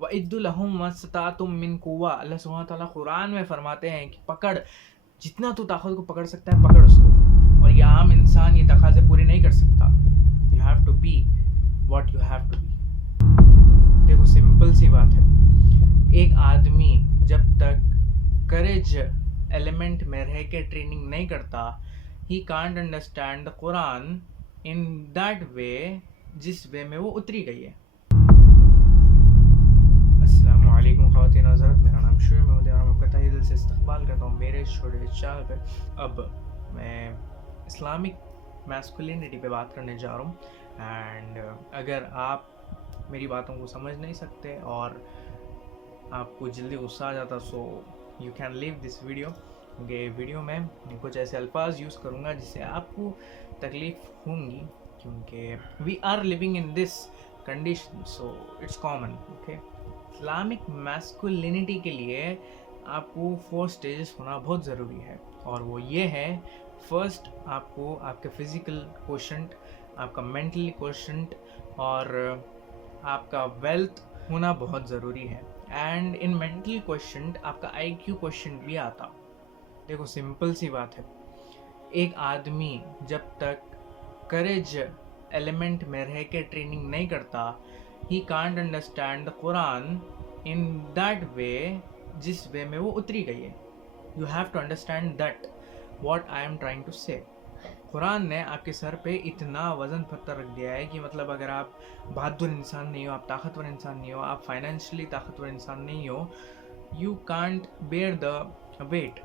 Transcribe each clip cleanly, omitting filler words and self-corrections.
वइद्दुलहुम मस्ततातुम मिन कुव्वा। अल्लाह सुब्हानहू व तआला कुरान में फरमाते हैं कि पकड़, जितना तू ताकत को पकड़ सकता है पकड़ उसको। और ये आम इंसान ये तकाजे पूरे नहीं कर सकता। You have to be what you have to be. देखो सिंपल सी बात है, एक आदमी जब तक करेज एलिमेंट में रह के ट्रेनिंग नहीं करता, he can't understand the Quran in that way, जिस वे में वो उतरी गई है। अस्सलाम वालेकुम ख़वातीन हज़रात, मेरा नाम शुएब महमूद है और मैं आपका तहे दिल से इस्तक़बाल करता हूँ मेरे छोटे चैनल पे। अब मैं इस्लामिक मैस्कुलिनिटी पे बात करने जा रहा हूँ। एंड अगर आप मेरी बातों को समझ नहीं सकते और आपको जल्दी गुस्सा आ जाता, so you can leave this video, क्योंकि वीडियो में कुछ ऐसे अल्फाज यूज़ करूँगा जिससे आपको तकलीफ़ होंगी, क्योंकि we are living in this condition, so it's common. Okay, Islamic masculinity के लिए आपको 4 स्टेजेस होना बहुत ज़रूरी है, और वो ये है। फर्स्ट, आपको आपके फिज़िकल क्वोशंट, आपका मेंटली क्वोशंट और आपका वेल्थ होना बहुत ज़रूरी है। एंड इन मेंटल क्वोशंट आपका IQ क्वोशंट भी आता। देखो सिंपल सी बात है, एक आदमी जब तक करेज एलिमेंट में रह के ट्रेनिंग नहीं करता, he can't understand the Quran in that way, जिस वे में वो उतरी गई है। You have to understand that what I am trying to say. Quran ने आपके सर पे इतना वज़न पत्थर रख दिया है कि मतलब अगर आप बहादुर इंसान नहीं हो, आप ताकतवर इंसान नहीं हो, आप फाइनेंशियली ताकतवर इंसान नहीं हो, you can't bear the weight.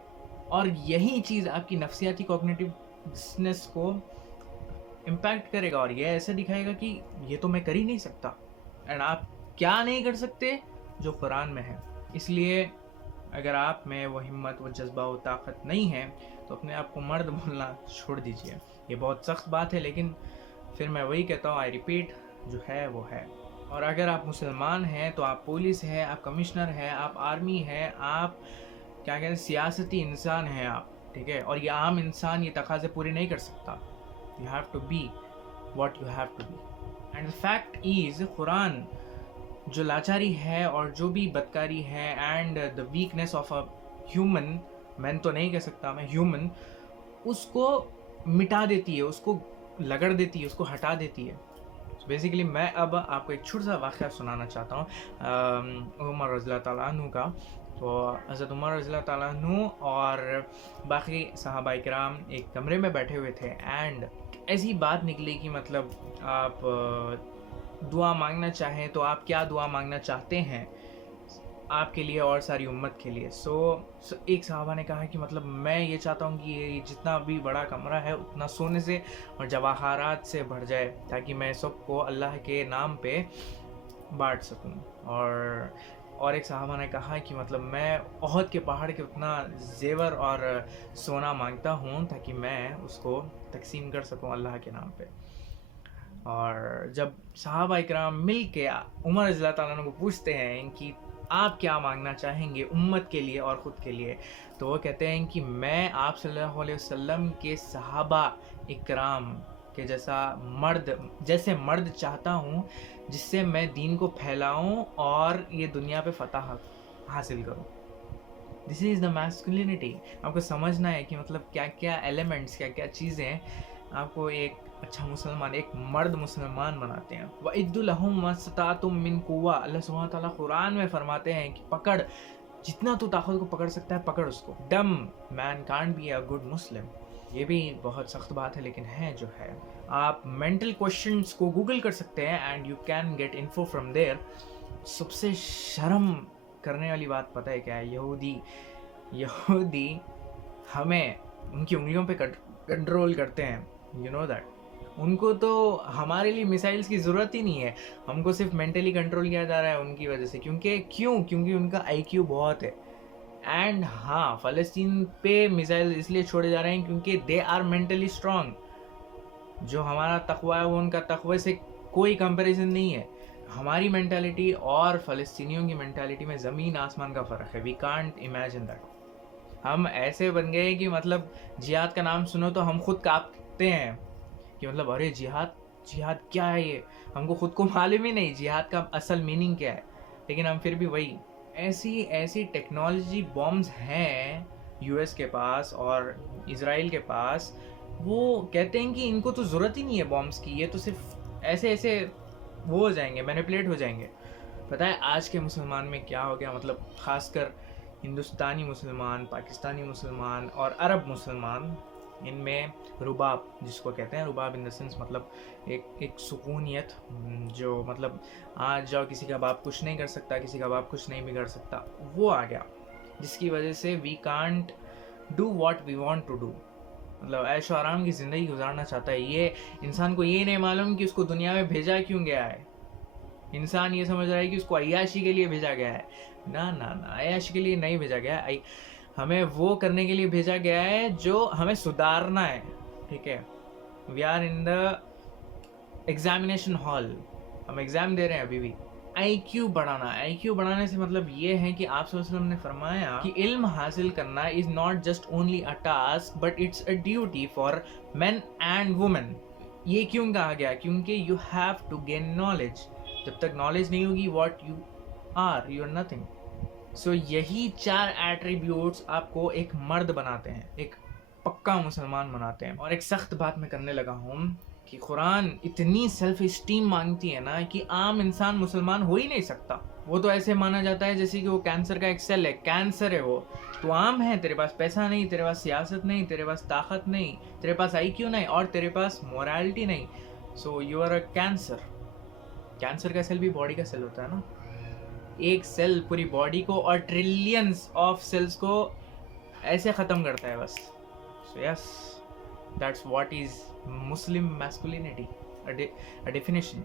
और यही चीज़ आपकी नफ्सियाती कॉग्निटिवनेस को इम्पैक्ट करेगा और ये ऐसे दिखाएगा कि ये तो मैं कर ही नहीं सकता। एंड आप क्या नहीं कर सकते जो कुरान में है। इसलिए अगर आप में वो हिम्मत, वो जज्बा, वो ताकत नहीं है, तो अपने आप को मर्द बोलना छोड़ दीजिए। ये बहुत सख्त बात है, लेकिन फिर मैं वही कहता हूँ, आई रिपीट, जो है वो है। और अगर आप मुसलमान हैं तो आप पुलिस है, आप कमिश्नर है, आप आर्मी है, आप क्या कहते हैं सियासती इंसान हैं आप, ठीक है। और ये आम इंसान ये तकाजे पूरे नहीं कर सकता। You have to be what you have to be. And the fact is, Quran जो लाचारी है और जो भी बदकारी है and the weakness of a human, man तो नहीं कह सकता मैं, ह्यूमन, उसको मिटा देती है, उसको लगड़ देती है, उसको हटा देती है। बेसिकली मैं अब आपको एक छोटा सा वाक़या सुनाना चाहता हूँ उमर रज़ियल्लाहु ताला अन्हु का। तो हज़रत उमर रज़ियल्लाहु ताला अन्हु और बाकी सहाबा इकराम एक कमरे में बैठे हुए थे, एंड ऐसी बात निकली कि मतलब आप दुआ मांगना चाहें तो आप क्या दुआ मांगना चाहते हैं आपके लिए और सारी उम्मत के लिए। सो एक सहाबा ने कहा कि मतलब मैं ये चाहता हूँ कि ये जितना भी बड़ा कमरा है उतना सोने से और जवाहरात से भर जाए, ताकि मैं सबको अल्लाह के नाम पे बांट सकूँ। और एक सहाबा ने कहा कि मतलब मैं ओहद के पहाड़ के उतना जेवर और सोना मांगता हूँ ताकि मैं उसको तकसीम कर सकूँ अल्लाह के नाम पे। और जब सहाबा इकराम मिल के उमर रज़ियल्लाहु ताला अन्हु को पूछते हैं कि आप क्या मांगना चाहेंगे उम्मत के लिए और ख़ुद के लिए, तो वो कहते हैं कि मैं आप सल्लल्लाहु अलैहि वसल्लम के सहाबा इकराम के जैसे मर्द चाहता हूँ, जिससे मैं दीन को फैलाऊँ और ये दुनिया पे फतह हासिल करूँ। This is the masculinity. आपको समझना है कि मतलब क्या क्या एलिमेंट्स, क्या क्या चीज़ें आपको एक अच्छा मुसलमान, एक मर्द मुसलमान बनाते हैं। वइद्दुलहुम मस्ततातुम मिन कुव्वा। अल्लाह सुब्हानहू व तआला कुरान में फरमाते हैं कि पकड़, जितना तू ताकत को पकड़ सकता है पकड़ उसको। Dumb man can't be a good Muslim. ये भी बहुत सख्त बात है, लेकिन है जो है। आप मेंटल क्वेश्चंस को गूगल कर सकते हैं and you can get info from there. सबसे शर्म करने वाली बात पता है क्या है? यहूदी हमें उनकी उंगलियों पे कंट्रोल करते हैं, यू नो दैट। उनको तो हमारे लिए मिसाइल्स की ज़रूरत ही नहीं है, हमको सिर्फ मेंटली कंट्रोल किया जा रहा है उनकी वजह से। क्योंकि उनका IQ बहुत है। एंड हाँ, फ़लस्तीन पे मिसाइल इसलिए छोड़े जा रहे हैं क्योंकि दे आर मेंटली स्ट्रॉन्ग। जो हमारा तकवा है वो उनका तकवे से कोई कंपैरिजन नहीं है। हमारी मेंटालिटी और फ़लस्तीनियों की मेंटालिटी में ज़मीन आसमान का फ़र्क है। We can't imagine that. हम ऐसे बन गए कि मतलब जिहाद का नाम सुनो तो हम खुद कांपते हैं कि मतलब अरे जिहाद क्या है ये, हमको खुद को मालूम ही नहीं जिहाद का असल मीनिंग क्या है। लेकिन हम फिर भी वही ऐसी ऐसी टेक्नोलॉजी बॉम्ब्स हैं यूएस के पास और इज़राइल के पास, वो कहते हैं कि इनको तो ज़रूरत ही नहीं है बॉम्ब्स की, ये तो सिर्फ ऐसे ऐसे वो हो जाएंगे, मैनिपुलेट हो जाएंगे। पता है आज के मुसलमान में क्या हो गया, मतलब ख़ासकर हिंदुस्तानी मुसलमान, पाकिस्तानी मुसलमान और अरब मुसलमान, इनमें रुबाब, जिसको कहते हैं रुबाब इन द सेंस मतलब एक सुकूनियत, जो मतलब आज जाओ किसी का बाप कुछ नहीं कर सकता, किसी का बाप कुछ नहीं बिगाड़ सकता, वो आ गया, जिसकी वजह से we can't do what we want to do. मतलब ऐशो आराम की ज़िंदगी गुजारना चाहता है, ये इंसान को ये नहीं मालूम कि उसको दुनिया में भेजा क्यों गया है। इंसान ये समझ रहा है कि उसको अय्याशी के लिए भेजा गया है। ना ना ना, अय्याशी के लिए नहीं भेजा गया है, हमें वो करने के लिए भेजा गया है जो हमें सुधारना है। ठीक है, we are in the examination hall, हम एग्जाम दे रहे हैं अभी भी। IQ बढ़ाना, IQ बढ़ाने से मतलब ये है कि आप सल्लल्लाहु अलैहि वसल्लम ने फरमाया कि इल्म हासिल करना is not just only a task but it's a duty for men and women. ये क्यों कहा गया? क्योंकि you have to gain knowledge. जब तक नॉलेज नहीं होगी, what you are nothing. So यही 4 एट्रीब्यूट्स आपको एक मर्द बनाते हैं, एक पक्का मुसलमान बनाते हैं। और एक सख्त बात मैं करने लगा हूँ कि कुरान इतनी सेल्फ इस्टीम मांगती है ना कि आम इंसान मुसलमान हो ही नहीं सकता। वो तो ऐसे माना जाता है जैसे कि वो कैंसर का एक सेल है, कैंसर है वो। तो आम है, तेरे पास पैसा नहीं, तेरे पास सियासत नहीं, तेरे पास ताकत नहीं, तेरे पास IQ नहीं और तेरे पास मोरालिटी नहीं, so you are a cancer. Cancer का सेल भी बॉडी का सेल होता है ना, एक सेल पूरी बॉडी को और ट्रिलियंस ऑफ सेल्स को ऐसे ख़त्म करता है बस। So yes, that's what is Muslim masculinity, a definition.